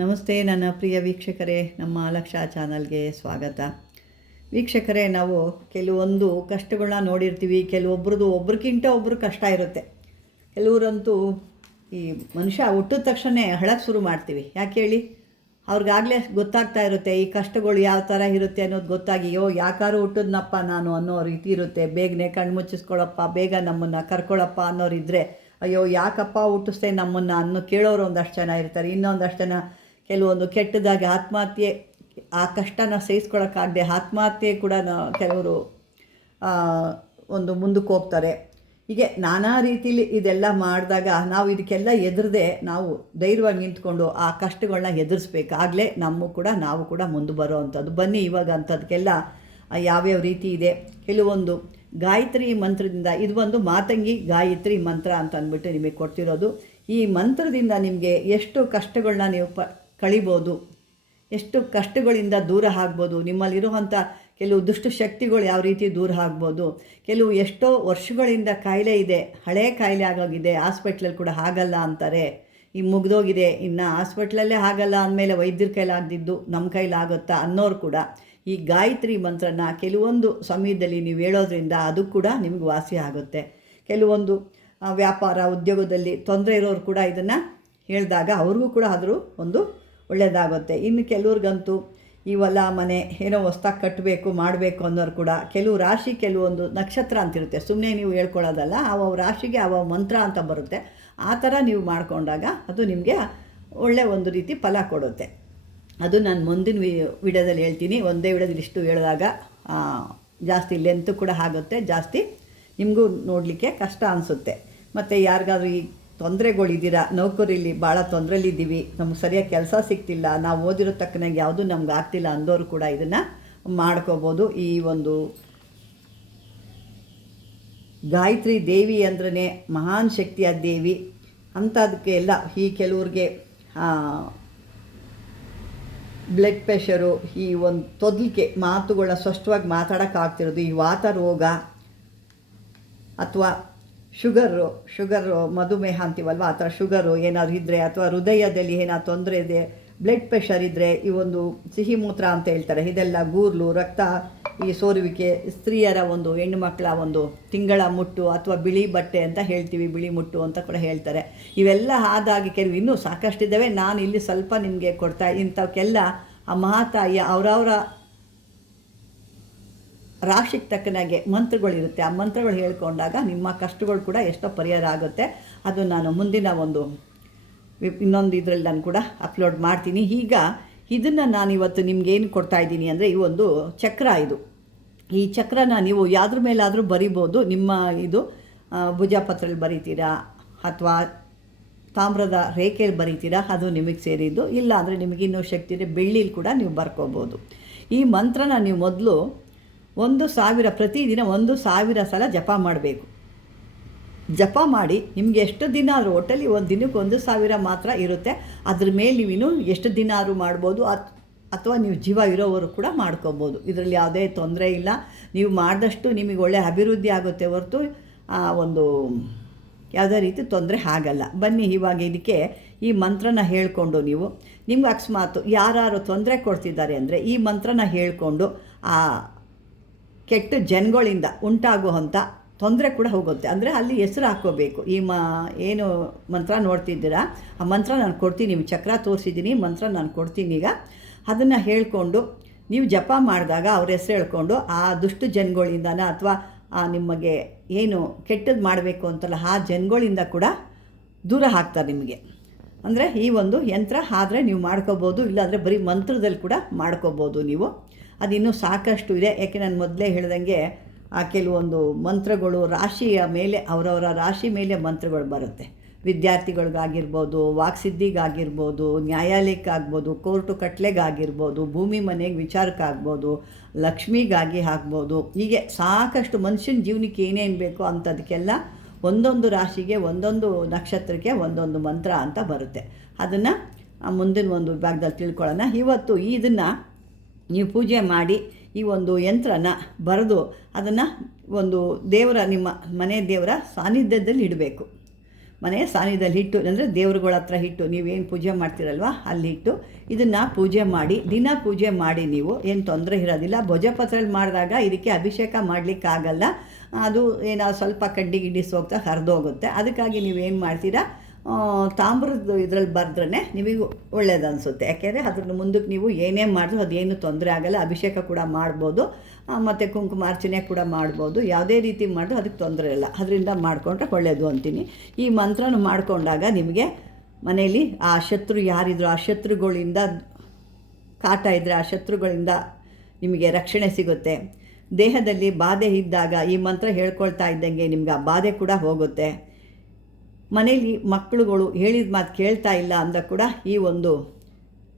ನಮಸ್ತೆ ನನ್ನ ಪ್ರಿಯ ವೀಕ್ಷಕರೇ, ನಮ್ಮ ಲಕ್ಷ ಚಾನಲ್ಗೆ ಸ್ವಾಗತ. ವೀಕ್ಷಕರೇ, ನಾವು ಕೆಲವೊಂದು ಕಷ್ಟಗಳನ್ನ ನೋಡಿರ್ತೀವಿ. ಕೆಲವೊಬ್ರದ್ದು ಒಬ್ರಿಗಿಂತ ಒಬ್ಬರು ಕಷ್ಟ ಇರುತ್ತೆ. ಕೆಲವರಂತೂ ಈ ಮನುಷ್ಯ ಹುಟ್ಟಿದ ತಕ್ಷಣ ಅಳಕ್ಕೆ ಶುರು ಮಾಡ್ತೀವಿ. ಯಾಕೆ ಹೇಳಿ? ಅವ್ರಿಗಾಗಲೇ ಗೊತ್ತಾಗ್ತಾ ಇರುತ್ತೆ ಈ ಕಷ್ಟಗಳು ಯಾವ ಥರ ಇರುತ್ತೆ ಅನ್ನೋದು ಗೊತ್ತಾಗಿ, ಯಾಕಾರು ಹುಟ್ಟಿದ್ನಪ್ಪ ನಾನು ಅನ್ನೋ ರೀತಿ ಇರುತ್ತೆ. ಬೇಗನೆ ಕಣ್ಣು ಮುಚ್ಚಿಸ್ಕೊಳ್ಳಪ್ಪ, ಬೇಗ ನಮ್ಮನ್ನು ಕರ್ಕೊಳ್ಳಪ್ಪ ಅನ್ನೋರಿದ್ದರೆ, ಅಯ್ಯೋ ಯಾಕಪ್ಪ ಹುಟ್ಟಿಸ್ದೆ ನಮ್ಮನ್ನು ಅನ್ನೋ ಕೇಳೋರು ಒಂದಷ್ಟು ಜನ ಇರ್ತಾರೆ. ಇನ್ನೊಂದಷ್ಟು ಜನ ಕೆಲವೊಂದು ಕೆಟ್ಟದಾಗಿ ಆತ್ಮಹತ್ಯೆ, ಆ ಕಷ್ಟನ ಸಹಿಸ್ಕೊಳ್ಳೋಕ್ಕಾಗದೆ ಆತ್ಮಹತ್ಯೆ ಕೂಡ ಕೆಲವರು ಒಂದು ಮುಂದಕ್ಕೆ ಹೋಗ್ತಾರೆ. ಹೀಗೆ ನಾನಾ ರೀತಿಲಿ ಇದೆಲ್ಲ ಮಾಡಿದಾಗ ನಾವು ಇದಕ್ಕೆಲ್ಲ ಎದುರದೆ ನಾವು ಧೈರ್ಯವಾಗಿ ನಿಂತ್ಕೊಂಡು ಆ ಕಷ್ಟಗಳನ್ನ ಎದುರಿಸ್ಬೇಕು. ಆಗಲೇ ನಾವು ಕೂಡ ಮುಂದೆ ಬರೋ ಅಂಥದ್ದು. ಬನ್ನಿ ಇವಾಗ ಅಂಥದಕ್ಕೆಲ್ಲ ಯಾವ್ಯಾವ ರೀತಿ ಇದೆ. ಕೆಲವೊಂದು ಗಾಯತ್ರಿ ಮಂತ್ರದಿಂದ, ಇದು ಒಂದು ಮಾತಂಗಿ ಗಾಯತ್ರಿ ಮಂತ್ರ ಅಂತ ಅಂದ್ಬಿಟ್ಟು ನಿಮಗೆ ಕೊಡ್ತಿರೋದು. ಈ ಮಂತ್ರದಿಂದ ನಿಮಗೆ ಎಷ್ಟು ಕಷ್ಟಗಳನ್ನ ನೀವು ಕಳಿಬೋದು, ಎಷ್ಟು ಕಷ್ಟಗಳಿಂದ ದೂರ ಆಗ್ಬೋದು, ನಿಮ್ಮಲ್ಲಿರುವಂಥ ಕೆಲವು ದುಷ್ಟ ಶಕ್ತಿಗಳು ಯಾವ ರೀತಿ ದೂರ ಆಗ್ಬೋದು. ಕೆಲವು ಎಷ್ಟೋ ವರ್ಷಗಳಿಂದ ಕಾಯಿಲೆ ಇದೆ, ಹಳೇ ಕಾಯಿಲೆ ಆಗೋಗಿದೆ, ಹಾಸ್ಪಿಟ್ಲಲ್ಲಿ ಕೂಡ ಆಗಲ್ಲ ಅಂತಾರೆ, ಈ ಮುಗ್ದೋಗಿದೆ, ಇನ್ನು ಹಾಸ್ಪಿಟ್ಲಲ್ಲೇ ಆಗಲ್ಲ ಅಂದಮೇಲೆ ವೈದ್ಯರ ಕೈಲಾಗದಿದ್ದು ನಮ್ಮ ಕೈಲಾಗುತ್ತಾ ಅನ್ನೋರು ಕೂಡ ಈ ಗಾಯತ್ರಿ ಮಂತ್ರನ ಕೆಲವೊಂದು ಸಮಯದಲ್ಲಿ ನೀವು ಹೇಳೋದ್ರಿಂದ ಅದು ಕೂಡ ನಿಮಗೆ ವಾಸಿ ಆಗುತ್ತೆ. ಕೆಲವೊಂದು ವ್ಯಾಪಾರ ಉದ್ಯೋಗದಲ್ಲಿ ತೊಂದರೆ ಇರೋರು ಕೂಡ ಇದನ್ನು ಹೇಳಿದಾಗ ಅವ್ರಿಗೂ ಕೂಡ ಆದರೂ ಒಂದು ಒಳ್ಳೆಯದಾಗುತ್ತೆ. ಇನ್ನು ಕೆಲವ್ರಿಗಂತೂ ಈ ಹೊಲ ಮನೆ ಏನೋ ಹೊಸ್ದಾಗಿ ಕಟ್ಟಬೇಕು ಮಾಡಬೇಕು ಅನ್ನೋರು ಕೂಡ ಕೆಲವು ರಾಶಿ, ಕೆಲವೊಂದು ನಕ್ಷತ್ರ ಅಂತಿರುತ್ತೆ, ಸುಮ್ಮನೆ ನೀವು ಹೇಳ್ಕೊಳ್ಳೋದಲ್ಲ, ಅವ ರಾಶಿಗೆ ಅವ ಮಂತ್ರ ಅಂತ ಬರುತ್ತೆ. ಆ ಥರ ನೀವು ಮಾಡಿಕೊಂಡಾಗ ಅದು ನಿಮಗೆ ಒಳ್ಳೆಯ ಒಂದು ರೀತಿ ಫಲ ಕೊಡುತ್ತೆ. ಅದು ನಾನು ಮುಂದಿನ ವಿಡಿಯೋದಲ್ಲಿ ಹೇಳ್ತೀನಿ. ಒಂದೇ ವಿಡಿಯೋದಲ್ಲಿ ಇಷ್ಟು ಹೇಳಿದಾಗ ಜಾಸ್ತಿ ಲೆಂತ್ ಕೂಡ ಆಗುತ್ತೆ, ಜಾಸ್ತಿ ನಿಮಗೂ ನೋಡಲಿಕ್ಕೆ ಕಷ್ಟ ಅನಿಸುತ್ತೆ. ಮತ್ತು ಯಾರಿಗಾದ್ರೂ ಈ ತೊಂದರೆಗಳಿದ್ದೀರಾ, ನೌಕರಿಲಿ ಭಾಳ ತೊಂದರೆಲಿದ್ದೀವಿ, ನಮ್ಗೆ ಸರಿಯಾಗಿ ಕೆಲಸ ಸಿಗ್ತಿಲ್ಲ, ನಾವು ಓದಿರೋ ತಕ್ಕನಾಗಿ ಯಾವುದೂ ನಮ್ಗೆ ಆಗ್ತಿಲ್ಲ ಅಂದವರು ಕೂಡ ಇದನ್ನು ಮಾಡ್ಕೋಬೋದು. ಈ ಒಂದು ಗಾಯತ್ರಿ ದೇವಿ ಅಂದ್ರೆ ಮಹಾನ್ ಶಕ್ತಿಯ ದೇವಿ ಅಂಥದಕ್ಕೆ ಎಲ್ಲ ಈ ಕೆಲವ್ರಿಗೆ ಬ್ಲಡ್ ಪ್ರೆಷರು, ಈ ಒಂದು ತೊದಲಿಕೆ, ಮಾತುಗಳನ್ನ ಸ್ಪಷ್ಟವಾಗಿ ಮಾತಾಡೋಕ್ಕಾಗ್ತಿರೋದು, ಈ ವಾತ ರೋಗ ಅಥವಾ ಶುಗರು ಮಧುಮೇಹ ಅಂತೀವಲ್ವ, ಆ ಥರ ಶುಗರು ಏನಾದ್ರು ಇದ್ದರೆ, ಅಥವಾ ಹೃದಯದಲ್ಲಿ ಏನಾದ್ರು ತೊಂದರೆ ಇದೆ, ಬ್ಲಡ್ ಪ್ರೆಷರ್ ಇದ್ದರೆ, ಈ ಒಂದು ಸಿಹಿ ಮೂತ್ರ ಅಂತ ಹೇಳ್ತಾರೆ, ಇದೆಲ್ಲ ಗೂರ್ಲು, ರಕ್ತ ಈ ಸೋರುವಿಕೆ, ಸ್ತ್ರೀಯರ ಒಂದು ಹೆಣ್ಣು ಮಕ್ಕಳ ಒಂದು ತಿಂಗಳ ಮುಟ್ಟು ಅಥವಾ ಬಿಳಿ ಬಟ್ಟೆ ಅಂತ ಹೇಳ್ತೀವಿ, ಬಿಳಿ ಮುಟ್ಟು ಅಂತ ಕೂಡ ಹೇಳ್ತಾರೆ. ಇವೆಲ್ಲ ಆದಾಗಿ ಕೆಲವು ಇನ್ನೂ ಸಾಕಷ್ಟಿದ್ದಾವೆ. ನಾನು ಇಲ್ಲಿ ಸ್ವಲ್ಪ ನಿಮಗೆ ಕೊಡ್ತಾ, ಇಂಥವಕ್ಕೆಲ್ಲ ಆ ಮಹಾತಾಯಿ ಅವರವರ ರಾಶಿಗೆ ತಕ್ಕನಾಗೆ ಮಂತ್ರಗಳಿರುತ್ತೆ. ಆ ಮಂತ್ರಗಳು ಹೇಳ್ಕೊಂಡಾಗ ನಿಮ್ಮ ಕಷ್ಟಗಳು ಕೂಡ ಎಷ್ಟೋ ಪರಿಹಾರ ಆಗುತ್ತೆ. ಅದು ನಾನು ಮುಂದಿನ ಒಂದು ಇನ್ನೊಂದು ಇದರಲ್ಲಿ ನಾನು ಕೂಡ ಅಪ್ಲೋಡ್ ಮಾಡ್ತೀನಿ. ಈಗ ಇದನ್ನು ನಾನು ಇವತ್ತು ನಿಮಗೇನು ಕೊಡ್ತಾಯಿದ್ದೀನಿ ಅಂದರೆ, ಈ ಒಂದು ಚಕ್ರ, ಈ ಚಕ್ರನ ನೀವು ಯಾವ್ದ್ರ ಮೇಲಾದರೂ ಬರಿಬೋದು. ನಿಮ್ಮ ಇದು ಭುಜಪತ್ರಲ್ಲಿ ಬರಿತೀರಾ ಅಥವಾ ತಾಮ್ರದ ರೇಖೆಯಲ್ಲಿ ಬರಿತೀರಾ, ಅದು ನಿಮಗೆ ಸೇರಿದ್ದು. ಇಲ್ಲ ಅಂದರೆ ನಿಮಗಿನ್ನೂ ಶಕ್ತಿ ಇದೆ, ಬೆಳ್ಳಿಲಿ ಕೂಡ ನೀವು ಬರ್ಕೋಬೋದು. ಈ ಮಂತ್ರನ ನೀವು ಮೊದಲು 1000 ಪ್ರತಿದಿನ 1000 ಸಲ ಜಪ ಮಾಡಬೇಕು. ಜಪ ಮಾಡಿ ನಿಮಗೆ ಎಷ್ಟು ದಿನ ಆದರೂ, ಒಟ್ಟಲ್ಲಿ ಒಂದು ದಿನಕ್ಕೆ 1000 ಮಾತ್ರ ಇರುತ್ತೆ. ಅದ್ರ ಮೇಲೆ ನೀವಿನ್ನೂ ಎಷ್ಟು ದಿನ ಆದರೂ ಮಾಡ್ಬೋದು, ಅಥವಾ ನೀವು ಜೀವ ಇರೋವರು ಕೂಡ ಮಾಡ್ಕೋಬೋದು. ಇದರಲ್ಲಿ ಯಾವುದೇ ತೊಂದರೆ ಇಲ್ಲ. ನೀವು ಮಾಡಿದಷ್ಟು ನಿಮಗೆ ಒಳ್ಳೆಯ ಅಭಿವೃದ್ಧಿ ಆಗುತ್ತೆ ಹೊರತು ಒಂದು ಯಾವುದೇ ರೀತಿ ತೊಂದರೆ ಆಗಲ್ಲ. ಬನ್ನಿ ಇವಾಗ ಇದಕ್ಕೆ ಈ ಮಂತ್ರನ ಹೇಳಿಕೊಂಡು ನಿಮ್ಗೆ ಅಕಸ್ಮಾತ್ ಯಾರು ತೊಂದರೆ ಕೊಡ್ತಿದ್ದಾರೆ ಅಂದರೆ ಈ ಮಂತ್ರನ ಹೇಳಿಕೊಂಡು ಆ ಕೆಟ್ಟ ಜನಗಳಿಂದ ಉಂಟಾಗುವಂಥ ತೊಂದರೆ ಕೂಡ ಹೋಗುತ್ತೆ. ಅಂದರೆ ಅಲ್ಲಿ ಹೆಸರು ಹಾಕ್ಕೋಬೇಕು. ಈ ಏನು ಮಂತ್ರ ನೋಡ್ತಿದ್ದೀರಾ, ಆ ಮಂತ್ರ ನಾನು ಕೊಡ್ತೀನಿ, ನೀವು ಚಕ್ರ ತೋರಿಸಿದ್ದೀನಿ, ಮಂತ್ರ ನಾನು ಕೊಡ್ತೀನಿ. ಈಗ ಅದನ್ನು ಹೇಳಿಕೊಂಡು ನೀವು ಜಪ ಮಾಡಿದಾಗ ಅವ್ರ ಹೆಸರು ಹೇಳ್ಕೊಂಡು ಆ ದುಷ್ಟ ಜನಗಳಿಂದನ ಅಥವಾ ನಿಮಗೆ ಏನು ಕೆಟ್ಟದ್ದು ಮಾಡಬೇಕು ಅಂತಲ್ಲ ಆ ಜನಗಳಿಂದ ಕೂಡ ದೂರ ಹಾಕ್ತಾರೆ ನಿಮಗೆ. ಅಂದರೆ ಈ ಒಂದು ಯಂತ್ರ ಆದರೆ ನೀವು ಮಾಡ್ಕೋಬೋದು, ಇಲ್ಲಾಂದರೆ ಬರೀ ಮಂತ್ರದಲ್ಲಿ ಕೂಡ ಮಾಡ್ಕೋಬೋದು ನೀವು. ಅದಿನ್ನೂ ಸಾಕಷ್ಟು ಇದೆ. ಯಾಕೆ ನಾನು ಮೊದಲೇ ಹೇಳ್ದಂಗೆ ಕೆಲವೊಂದು ಮಂತ್ರಗಳು ರಾಶಿಯ ಮೇಲೆ, ಅವರವರ ರಾಶಿ ಮೇಲೆ ಮಂತ್ರಗಳು ಬರುತ್ತೆ. ವಿದ್ಯಾರ್ಥಿಗಳಿಗಾಗಿರ್ಬೋದು, ವಾಕ್ಸಿದ್ಧಿಗಾಗಿರ್ಬೋದು, ನ್ಯಾಯಾಲಯಕ್ಕಾಗ್ಬೋದು, ಕೋರ್ಟು ಕಟ್ಲೆಗಾಗಿರ್ಬೋದು, ಭೂಮಿ ಮನೆಗೆ ವಿಚಾರಕ್ಕಾಗ್ಬೋದು, ಲಕ್ಷ್ಮಿಗಾಗಿ ಆಗ್ಬೋದು. ಹೀಗೆ ಸಾಕಷ್ಟು ಮನುಷ್ಯನ ಜೀವನಕ್ಕೆ ಏನೇನು ಬೇಕೋ ಅಂಥದಕ್ಕೆಲ್ಲ ಒಂದೊಂದು ರಾಶಿಗೆ, ಒಂದೊಂದು ನಕ್ಷತ್ರಕ್ಕೆ ಒಂದೊಂದು ಮಂತ್ರ ಅಂತ ಬರುತ್ತೆ. ಅದನ್ನು ಮುಂದಿನ ಒಂದು ವಿಭಾಗದಲ್ಲಿ ತಿಳ್ಕೊಳ್ಳೋಣ. ಇವತ್ತು ಇದನ್ನು ನೀವು ಪೂಜೆ ಮಾಡಿ ಈ ಒಂದು ಯಂತ್ರನ ಬರೆದು ಅದನ್ನು ಒಂದು ದೇವರ, ನಿಮ್ಮ ಮನೆ ದೇವರ ಸಾನ್ನಿಧ್ಯದಲ್ಲಿ ಇಡಬೇಕು. ಮನೆಯ ಸಾನ್ನಿಧ್ಯದಲ್ಲಿ ಇಟ್ಟು, ಅಂದರೆ ದೇವ್ರುಗಳ ಹತ್ರ ಇಟ್ಟು, ನೀವೇನು ಪೂಜೆ ಮಾಡ್ತೀರಲ್ವ ಅಲ್ಲಿ ಇಟ್ಟು ಇದನ್ನು ಪೂಜೆ ಮಾಡಿ, ದಿನ ಪೂಜೆ ಮಾಡಿ. ನೀವು ಏನು ತೊಂದರೆ ಇರೋದಿಲ್ಲ. ಭೋಜಪತ್ರಲ್ಲಿ ಮಾಡಿದಾಗ ಇದಕ್ಕೆ ಅಭಿಷೇಕ ಮಾಡಲಿಕ್ಕಾಗಲ್ಲ, ಅದು ಏನೋ ಸ್ವಲ್ಪ ಕಡ್ಡಿ ಗಿಡ್ಡಿ ಸೋಗ್ತಾ ಹರಿದೋಗುತ್ತೆ. ಅದಕ್ಕಾಗಿ ನೀವೇನು ಮಾಡ್ತೀರಾ, ತಾಮ್ರದ ಇದರಲ್ಲಿ ಬರೆದ್ರೇ ನಿಮಗೂ ಒಳ್ಳೇದು ಅನಿಸುತ್ತೆ. ಯಾಕೆಂದರೆ ಅದ್ರ ಮುಂದಕ್ಕೆ ನೀವು ಏನೇ ಮಾಡಿದ್ರು ಅದೇನು ತೊಂದರೆ ಆಗಲ್ಲ. ಅಭಿಷೇಕ ಕೂಡ ಮಾಡ್ಬೋದು, ಮತ್ತು ಕುಂಕುಮಾರ್ಚನೆ ಕೂಡ ಮಾಡ್ಬೋದು. ಯಾವುದೇ ರೀತಿ ಮಾಡಿದ್ರು ಅದಕ್ಕೆ ತೊಂದರೆ ಇಲ್ಲ. ಅದರಿಂದ ಮಾಡಿಕೊಂಡ್ರೆ ಒಳ್ಳೆಯದು ಅಂತೀನಿ. ಈ ಮಂತ್ರನ ಮಾಡಿಕೊಂಡಾಗ ನಿಮಗೆ ಮನೆಯಲ್ಲಿ ಆ ಶತ್ರು ಯಾರಿದ್ರು, ಆ ಶತ್ರುಗಳಿಂದ ಕಾಟ ಇದ್ದರೆ ಆ ಶತ್ರುಗಳಿಂದ ನಿಮಗೆ ರಕ್ಷಣೆ ಸಿಗುತ್ತೆ. ದೇಹದಲ್ಲಿ ಬಾಧೆ ಇದ್ದಾಗ ಈ ಮಂತ್ರ ಹೇಳ್ಕೊಳ್ತಾ ಇದ್ದಂಗೆ ನಿಮ್ಗೆ ಆ ಬಾಧೆ ಕೂಡ ಹೋಗುತ್ತೆ. ಮನೇಲಿ ಮಕ್ಕಳುಗಳು ಹೇಳಿದ ಮಾತು ಕೇಳ್ತಾ ಇಲ್ಲ ಅಂದ ಕೂಡ ಈ ಒಂದು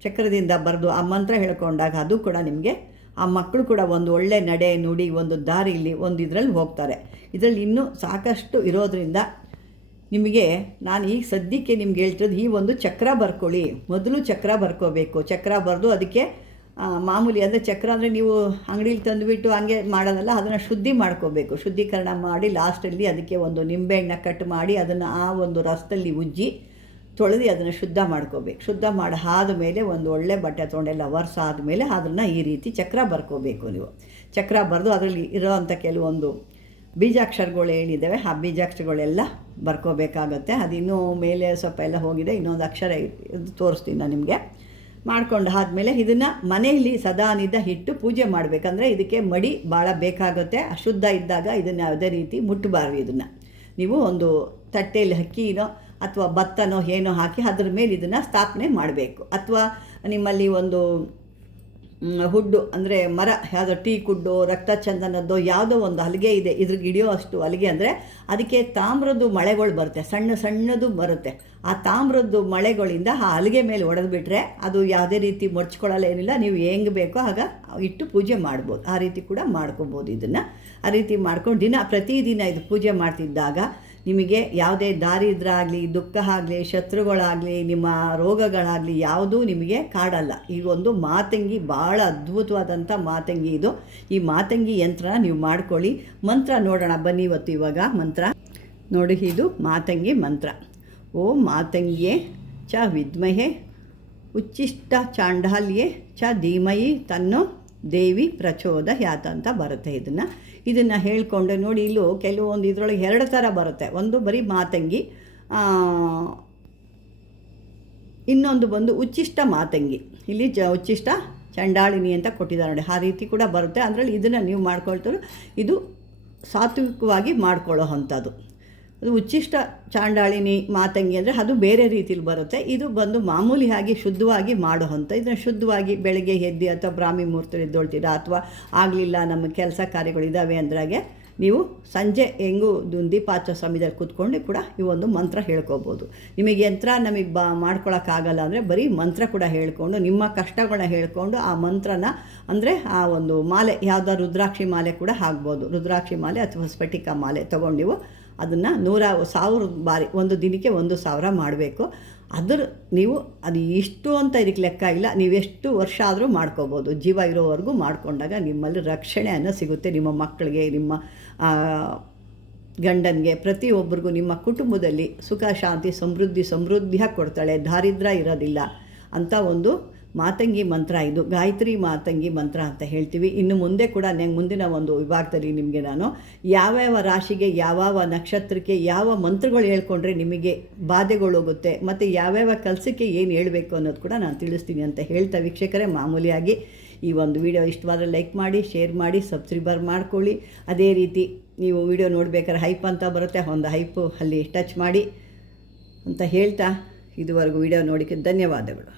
ಚಕ್ರದಿಂದ ಬರೆದು ಆ ಮಂತ್ರ ಹೇಳ್ಕೊಂಡಾಗ ಅದು ಕೂಡ ನಿಮಗೆ, ಆ ಮಕ್ಕಳು ಕೂಡ ಒಂದು ಒಳ್ಳೆ ನಡೆ ನುಡಿ, ಒಂದು ದಾರಿಯಲ್ಲಿ ಒಂದು ಇದರಲ್ಲಿ ಹೋಗ್ತಾರೆ. ಇದರಲ್ಲಿ ಇನ್ನೂ ಸಾಕಷ್ಟು ಇರೋದರಿಂದ ನಿಮಗೆ ನಾನು ಈಗ ಸದ್ಯಕ್ಕೆ ನಿಮ್ಗೆ ಹೇಳ್ತಿರೋದು, ಈ ಒಂದು ಚಕ್ರ ಬರ್ಕೊಳ್ಳಿ. ಮೊದಲು ಚಕ್ರ ಬರ್ಕೋಬೇಕು. ಚಕ್ರ ಬರೆದು ಅದಕ್ಕೆ ಮಾಮೂಲಿ ಅಂದರೆ ಚಕ್ರ ಅಂದರೆ ನೀವು ಅಂಗಡೀಲಿ ತಂದುಬಿಟ್ಟು ಹಂಗೆ ಮಾಡೋದಲ್ಲ, ಅದನ್ನು ಶುದ್ಧಿ ಮಾಡ್ಕೋಬೇಕು. ಶುದ್ಧೀಕರಣ ಮಾಡಿ ಲಾಸ್ಟಲ್ಲಿ ಅದಕ್ಕೆ ಒಂದು ನಿಂಬೆಹಣ್ಣ ಕಟ್ ಮಾಡಿ ಅದನ್ನು ಆ ಒಂದು ರಸದಲ್ಲಿ ಉಜ್ಜಿ ತೊಳೆದು ಅದನ್ನು ಶುದ್ಧ ಮಾಡ್ಕೋಬೇಕು. ಶುದ್ಧ ಮಾಡಿ ಆದಮೇಲೆ ಒಂದು ಒಳ್ಳೆ ಬಟ್ಟೆ ತೊಗೊಂಡೆಲ್ಲ ಒರೆಸಿ ಆದಮೇಲೆ ಅದನ್ನು ಈ ರೀತಿ ಚಕ್ರ ಬರ್ಕೋಬೇಕು. ನೀವು ಚಕ್ರ ಬರೆದು ಅದರಲ್ಲಿ ಇರೋವಂಥ ಕೆಲವೊಂದು ಬೀಜಾಕ್ಷರಗಳು ಏನಿದ್ದಾವೆ ಆ ಬೀಜಾಕ್ಷರಗಳೆಲ್ಲ ಬರ್ಕೋಬೇಕಾಗತ್ತೆ. ಅದಿನ್ನೂ ಮೇಲೆ ಸ್ವಲ್ಪ ಎಲ್ಲ ಹೋಗಿದೆ, ಇನ್ನೊಂದು ಅಕ್ಷರ ತೋರಿಸ್ತೀನಿ ನಾನು ನಿಮಗೆ. ಮಾಡ್ಕೊಂಡು ಆದಮೇಲೆ ಇದನ್ನು ಮನೆಯಲ್ಲಿ ಸದಾನಿದ ಇಟ್ಟು ಪೂಜೆ ಮಾಡಬೇಕಂದ್ರೆ ಇದಕ್ಕೆ ಮಡಿ ಭಾಳ ಬೇಕಾಗುತ್ತೆ. ಅಶುದ್ಧ ಇದ್ದಾಗ ಇದನ್ನು ಯಾವುದೇ ರೀತಿ ಮುಟ್ಟಬಾರ್ದು. ಇದನ್ನು ನೀವು ಒಂದು ತಟ್ಟೆಯಲ್ಲಿ ಅಕ್ಕಿನೋ ಅಥವಾ ಭತ್ತನೋ ಏನೋ ಹಾಕಿ ಅದ್ರ ಮೇಲೆ ಇದನ್ನು ಸ್ಥಾಪನೆ ಮಾಡಬೇಕು. ಅಥವಾ ನಿಮ್ಮಲ್ಲಿ ಒಂದು ಹುಡ್ಡು ಅಂದರೆ ಮರ, ಯಾವುದೋ ಟೀ ಕುಡ್ಡು, ರಕ್ತ ಚಂದನದ್ದು ಯಾವುದೋ ಒಂದು ಹಲಿಗೆ ಇದೆ, ಇದ್ರಿಗೆ ಹಿಡಿಯೋ ಅಷ್ಟು ಹಲಿಗೆ, ಅಂದರೆ ಅದಕ್ಕೆ ತಾಮ್ರದ್ದು ಮಳೆಗಳು ಬರುತ್ತೆ, ಸಣ್ಣ ಸಣ್ಣದು ಬರುತ್ತೆ. ಆ ತಾಮ್ರದ್ದು ಮಳೆಗಳಿಂದ ಆ ಹಲಿಗೆ ಮೇಲೆ ಹೊಡೆದ್ಬಿಟ್ರೆ ಅದು ಯಾವುದೇ ರೀತಿ ಮಡ್ಚ್ಕೊಳ್ಳಲ್ಲ, ಏನಿಲ್ಲ. ನೀವು ಹೆಂಗೆ ಬೇಕೋ ಆಗ ಇಟ್ಟು ಪೂಜೆ ಮಾಡ್ಬೋದು. ಆ ರೀತಿ ಕೂಡ ಮಾಡ್ಕೊಬೋದು. ಇದನ್ನು ಆ ರೀತಿ ಮಾಡ್ಕೊಂಡು ಪ್ರತಿದಿನ ಇದು ಪೂಜೆ ಮಾಡ್ತಿದ್ದಾಗ ನಿಮಗೆ ಯಾವುದೇ ದಾರಿದ್ರ್ಯ ಆಗಲಿ, ದುಃಖ ಆಗಲಿ, ಶತ್ರುಗಳಾಗಲಿ, ನಿಮ್ಮ ರೋಗಗಳಾಗಲಿ ಯಾವುದೂ ನಿಮಗೆ ಕಾಡಲ್ಲ. ಈ ಒಂದು ಮಾತಂಗಿ ಭಾಳ ಅದ್ಭುತವಾದಂಥ ಮಾತಂಗಿ ಇದು. ಈ ಮಾತಂಗಿ ಯಂತ್ರನ ನೀವು ಮಾಡ್ಕೊಳ್ಳಿ. ಮಂತ್ರ ನೋಡೋಣ ಬನ್ನಿ. ಇವತ್ತು ಇವಾಗ ಮಂತ್ರ ನೋಡಿ, ಇದು ಮಾತಂಗಿ ಮಂತ್ರ. ಓಂ ಮಾತಂಗಿಯೇ ಚ ವಿದ್ಮಹೇ ಉಚ್ಚಿಷ್ಟ ಚಾಂಡಾಲ್ಯೇ ಚ ಧೀಮಹಿ ತನ್ನೋ ದೇವಿ ಪ್ರಚೋದಯಾತ್ ಅಂತ ಬರುತ್ತೆ. ಇದನ್ನು ಹೇಳ್ಕೊಂಡು ನೋಡಿ, ಇಲ್ಲೂ ಕೆಲವೊಂದು ಇದರೊಳಗೆ 2 ಥರ ಬರುತ್ತೆ. ಒಂದು ಬರೀ ಮಾತಂಗಿ, ಇನ್ನೊಂದು ಬಂದು ಉಚ್ಚಿಷ್ಟ ಮಾತಂಗಿ. ಇಲ್ಲಿ ಉಚ್ಚಿಷ್ಟ ಚಂಡಾಳಿನಿ ಅಂತ ಕೊಟ್ಟಿದ್ದಾರೆ ನೋಡಿ, ಆ ರೀತಿ ಕೂಡ ಬರುತ್ತೆ. ಅದರಲ್ಲಿ ಇದನ್ನು ನೀವು ಮಾಡ್ಕೊಳ್ತಾರೆ. ಇದು ಸಾತ್ವಿಕವಾಗಿ ಮಾಡ್ಕೊಳ್ಳೋ ಅಂಥದ್ದು. ಅದು ಉಚ್ಚಿಷ್ಟ ಚಾಂಡಾಳಿನಿ ಮಾತಂಗಿ ಅಂದರೆ ಅದು ಬೇರೆ ರೀತಿಲಿ ಬರುತ್ತೆ. ಇದು ಬಂದು ಮಾಮೂಲಿಯಾಗಿ ಶುದ್ಧವಾಗಿ ಮಾಡೋ ಅಂಥ. ಇದನ್ನು ಶುದ್ಧವಾಗಿ ಬೆಳಗ್ಗೆ ಎದ್ದು ಅಥವಾ ಬ್ರಾಹ್ಮಿ ಮುಹೂರ್ತದಲ್ಲಿ ಎದ್ದೊಳ್ತೀರಾ, ಅಥವಾ ಆಗಲಿಲ್ಲ ನಮ್ಮ ಕೆಲಸ ಕಾರ್ಯಗಳಿದ್ದಾವೆ ಅಂದ್ರಾಗೆ ನೀವು ಸಂಜೆ ಹೆಂಗೂ ದೀಪಾಚ ಸಮಯದಲ್ಲಿ ಕೂತ್ಕೊಂಡು ಕೂಡ ಈ ಒಂದು ಮಂತ್ರ ಹೇಳ್ಕೊಬೋದು. ನಿಮಗೆ ಯಂತ್ರ ನಮಗೆ ಮಾಡ್ಕೊಳಕ್ಕಾಗಲ್ಲ ಅಂದರೆ ಬರೀ ಮಂತ್ರ ಕೂಡ ಹೇಳ್ಕೊಂಡು ನಿಮ್ಮ ಕಷ್ಟಗಳನ್ನ ಹೇಳ್ಕೊಂಡು ಆ ಮಂತ್ರನ, ಅಂದರೆ ಆ ಒಂದು ಮಾಲೆ, ಯಾವುದೋ ರುದ್ರಾಕ್ಷಿ ಮಾಲೆ ಕೂಡ ಆಗ್ಬೋದು. ರುದ್ರಾಕ್ಷಿ ಮಾಲೆ ಅಥವಾ ಸ್ಫಟಿಕ ಮಾಲೆ ತೊಗೊಂಡು ನೀವು ಅದನ್ನು 100,000 ಬಾರಿ ಒಂದು ದಿನಕ್ಕೆ 1,000 ಮಾಡಬೇಕು. ನೀವು ಅದು ಇಷ್ಟು ಅಂತ ಇದಕ್ಕೆ ಲೆಕ್ಕ ಇಲ್ಲ. ನೀವೆಷ್ಟು ವರ್ಷ ಆದರೂ ಮಾಡ್ಕೋಬೋದು. ಜೀವ ಇರೋವರೆಗೂ ಮಾಡಿಕೊಂಡಾಗ ನಿಮ್ಮಲ್ಲಿ ರಕ್ಷಣೆ ಅನ್ನೋ ಸಿಗುತ್ತೆ. ನಿಮ್ಮ ಮಕ್ಕಳಿಗೆ, ನಿಮ್ಮ ಗಂಡನಿಗೆ, ಪ್ರತಿಯೊಬ್ಬರಿಗೂ ನಿಮ್ಮ ಕುಟುಂಬದಲ್ಲಿ ಸುಖ ಶಾಂತಿ ಸಮೃದ್ಧಿಯಾಗಿ ಕೊಡ್ತಾಳೆ. ದಾರಿದ್ರ್ಯ ಇರೋದಿಲ್ಲ ಅಂತ ಒಂದು ಮಾತಂಗಿ ಮಂತ್ರ. ಇದು ಗಾಯತ್ರಿ ಮಾತಂಗಿ ಮಂತ್ರ ಅಂತ ಹೇಳ್ತೀವಿ. ಇನ್ನು ಮುಂದೆ ಕೂಡ ಮುಂದಿನ ಒಂದು ವಿಭಾಗದಲ್ಲಿ ನಿಮಗೆ ನಾನು ಯಾವ್ಯಾವ ರಾಶಿಗೆ, ಯಾವ್ಯಾವ ನಕ್ಷತ್ರಕ್ಕೆ ಯಾವ ಮಂತ್ರಗಳು ಹೇಳ್ಕೊಂಡ್ರೆ ನಿಮಗೆ ಬಾಧೆಗಳು ಹೋಗುತ್ತೆ, ಮತ್ತು ಯಾವ್ಯಾವ ಕೆಲಸಕ್ಕೆ ಏನು ಹೇಳಬೇಕು ಅನ್ನೋದು ಕೂಡ ನಾನು ತಿಳಿಸ್ತೀನಿ ಅಂತ ಹೇಳ್ತಾ, ವೀಕ್ಷಕರೇ ಮಾಮೂಲಿಯಾಗಿ ಈ ಒಂದು ವಿಡಿಯೋ ಇಷ್ಟವಾದರೆ ಲೈಕ್ ಮಾಡಿ, ಶೇರ್ ಮಾಡಿ, ಸಬ್ಸ್ಕ್ರೈಬರ್ ಮಾಡ್ಕೊಳ್ಳಿ. ಅದೇ ರೀತಿ ನೀವು ವಿಡಿಯೋ ನೋಡಬೇಕಾದ್ರೆ ಹೈಪ್ ಅಂತ ಬರುತ್ತೆ, ಒಂದು ಹೈಪು ಅಲ್ಲಿ ಟಚ್ ಮಾಡಿ ಅಂತ ಹೇಳ್ತಾ, ಇದುವರೆಗೂ ವಿಡಿಯೋ ನೋಡೋಕ್ಕೆ ಧನ್ಯವಾದಗಳು.